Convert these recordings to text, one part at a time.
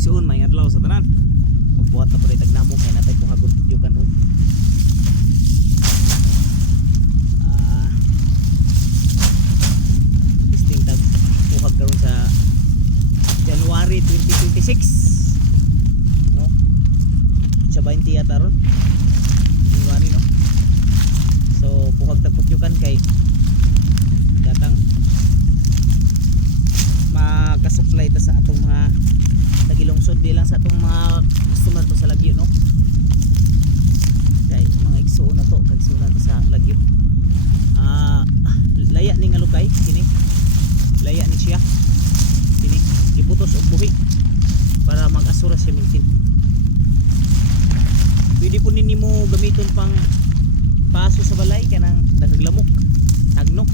igsuon may adlaw sa tanan. Magbuhat na pud tagnamo kay natay buhagon putyukan ron. Testing tag buhag karon sa January 2026. No? Sa 20 yata ron. January no. So buhag tag putyukan kay datang makasupply ta sa atong mga tagilungsod di lang sa atong mga customer to sa Lagyo no. Kay mga igsuon na to kagsuon na to sa Lagyo. Laya ni nga lukay kini. Laya ni siya. Kini giputos og buhi para mag-asura siya mintin. Pwede po nimo gamiton pang paso sa balay kanang dagaglamok, tagnok.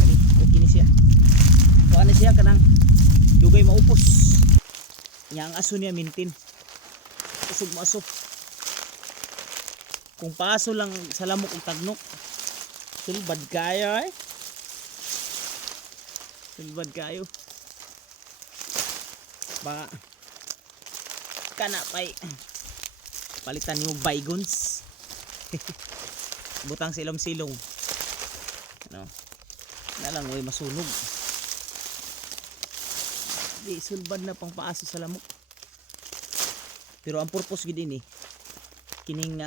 Kani okay ni siya. Kuan siya kanang dugay maupos. Nya ang aso niya mintin. Usog maaso. Kung paso lang sa lamok ug tagnok, sulbad kayo eh. Sulbad kayo. Baka kana pay palitan niyo baygons. Butang silong-silong. Ano? Na lang way masunog. Di sulbad na pang paaso sa lamok. Pero ang purpose gid ini kining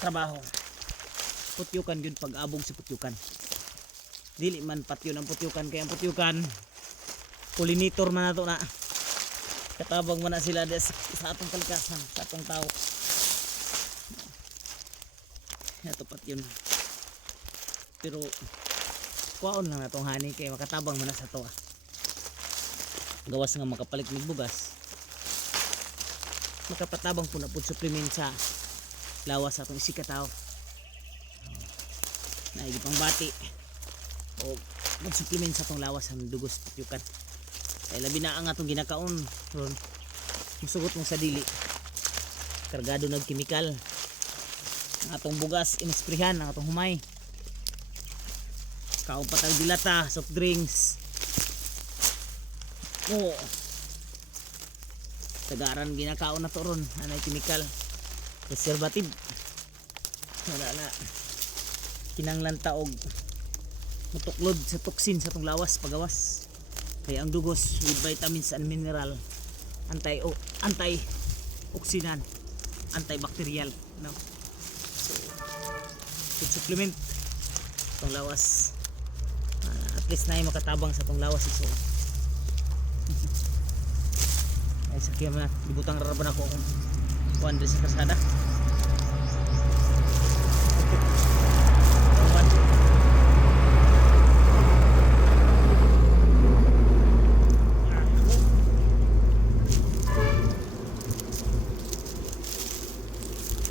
trabaho putyukan gyud pag-abog sa putyukan. Dili man patyon ang putyukan kay ang putyukan pollinator man nato na. Katabang man na sila sa atong kalikasan, sa atong tao. Ito patyon. Pero kuwaon lang natong hani kay makatabang man na sa to. Gawas nga makapalit mig bugas. Makapatabang po na po supplement sa lawas sa atong isika tao. Naigi pang bati o mag-supplement sa atong lawas ang dugos putyukan. Kaya labi na ang atong ginakaon ron. Musugot mo sa dili. Kargado ng chemical. Ang atong bugas inisprehan ang atong humay. Kaon patag dilata, soft drinks. Oo. Tagaran ginakaon na to ron, anay chemical, preservative. Wala na. Kinanglan taog mutuklod sa toxin sa tong lawas pagawas. Kaya ang dugos with vitamins and mineral, anti-oxidant, antibacterial, no? So, food supplement tong lawas. At least na ay makatabang sa tong lawas iso. Ay sakya man, dibutang raraban ako kung kuhan din sa kasada.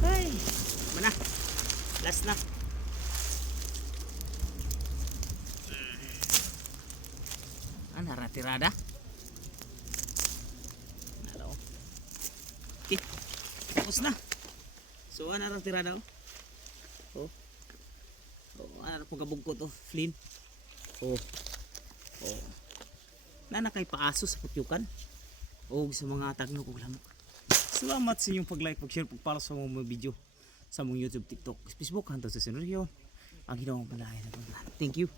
Ay, mana? Last na. Naratirada. Okay, tapos na. So ano ra tirada oh. Ano po kabugkot oh, flin. Oh. Na kay paaso sa putyukan o sa mga tagnok ug lamok. Salamat sa inyong pag-like, pag-share, pag-follow sa mga video sa mga YouTube, TikTok, Facebook hangtod sa sunod. Ang ginawang malahay na. Thank you.